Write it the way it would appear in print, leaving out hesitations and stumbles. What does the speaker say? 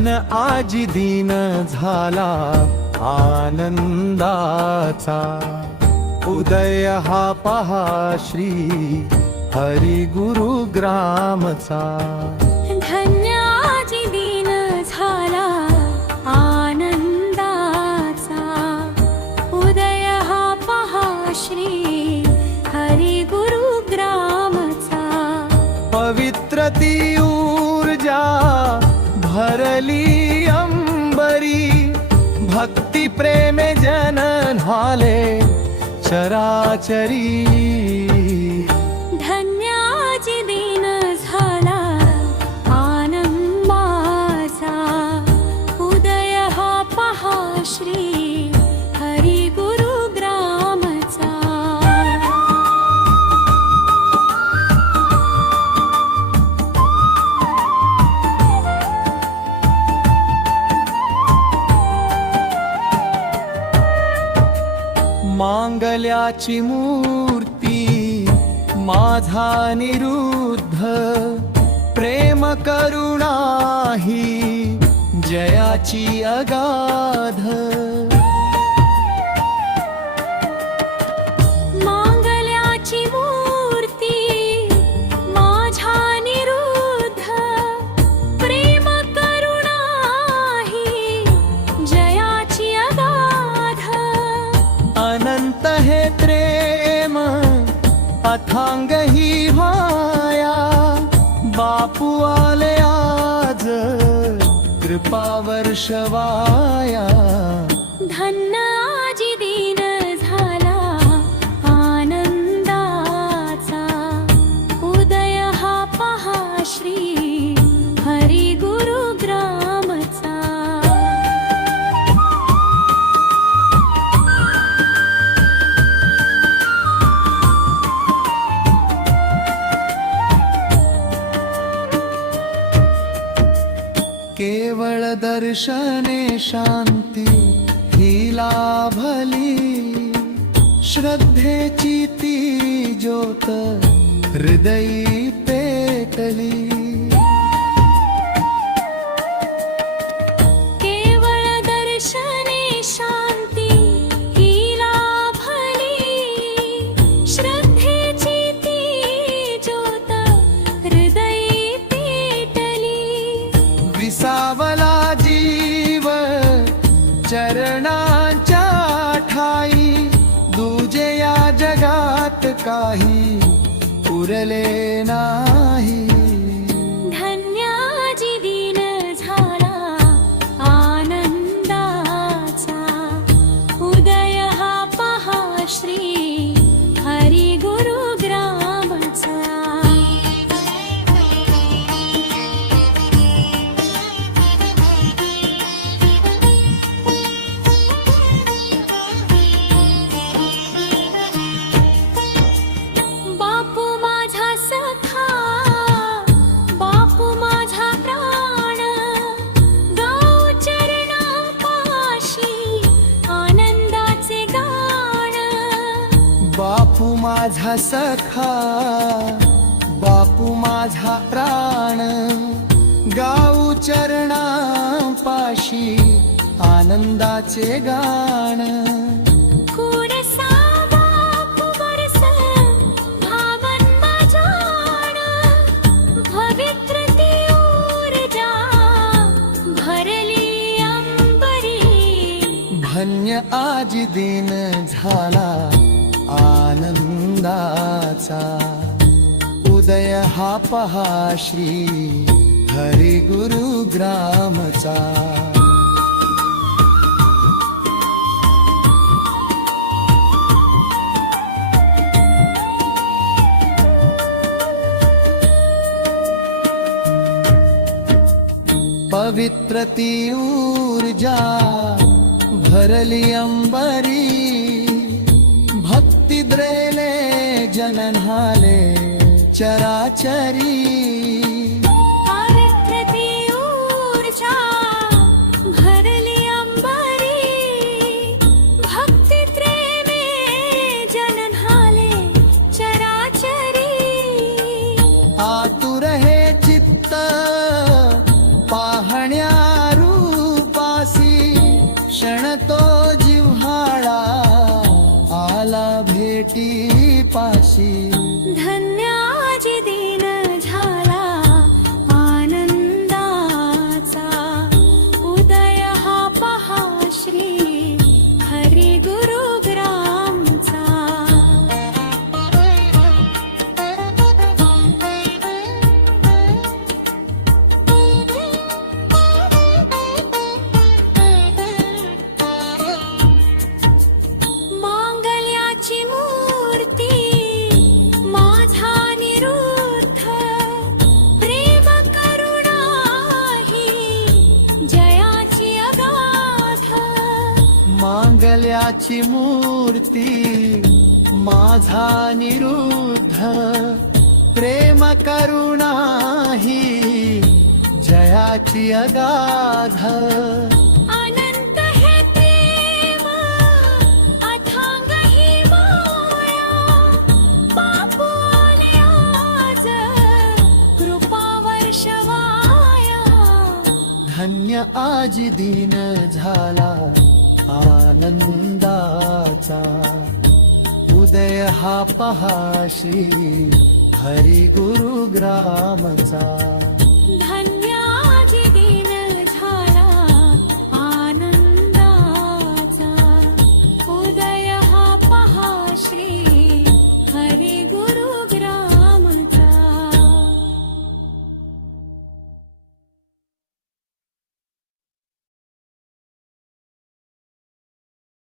धन्य आजी दिन झाला आनंदाचा, उदय हा पहा श्री हरी गुरु ग्रामचा। धन्य आजी दिन झाला आनंदाचा, उदय हा पहा श्री हरी गुरु ग्रामचा। पवित्र ती ऊर्जा भरली अंबरी, भक्ती प्रेमे जनन झाले चराचरी। धन्य आजी दिन झाला आनंदाचा, उदय हा पहा श्री हरी गुरु ग्रामचा। मांगल्याची मूर्ती माझा निरुद्ध, प्रेम करुणा ही जयाची अगाध। मांगल्याची मूर्ती माझा निरुद्ध, प्रेम करुणा ही जयाची अगाध। अनंत हे प्रेम अथांग ही माया, बापू आले आज कृपा वर्षवाया। धन्य आजी दिन झाला आनंदाचा, उदय हा पहा श्री हरी गुरु ग्रामचा। केवळ दर्शने शांती ही लाभली, श्रद्धेची ती ज्योत हृदयी पेटली। केवळ दर्शने शांती ही लाभली, श्रद्धेची ती ज्योत हृदयी पेटली। विसावला जीव चरणांच्या ठाई, दुजे या जगात काही उरले नाही। धन्य आजी दिन झाला आनंदाचा, उदय हा पहा श्री हरी गुरु ग्रामचा। बापू माझा सखा, बापू माझा प्राण, गाऊ चरणापाशी आनंदाचे गाण। बापू माझा सखा, बापू माझा प्राण, गाऊ चरणापाशी आनंदाचे गाण। थोडसा बापू बरस भावन माझ्याण, पवित्र ती ऊर्जा भरली अंबरी। धन्य आजी दिन झाला आनंदाचा, उदय हा पहा श्री हरी गुरु ग्रामचा। पवित्र ती ऊर्जा भरली अंबरी, भक्ती द्रेले जननाले चराचरी। पवित्र ती ऊर्जा भरली अंबरी, भक्ती प्रेमे जननाले चराचरी। आतुर हे चित्त पाहण्या विठ्ठल्याची मूर्ती माझा निरुद्ध प्रेम करुणा ही जयाची अगाध अनंत हे प्रेम अथांग ही माया बापू आले आज कृपा वर्षवाया धन्य आज दिन झाला आनंदाचा उदय हा पहा श्री हरी गुरु ग्रामचा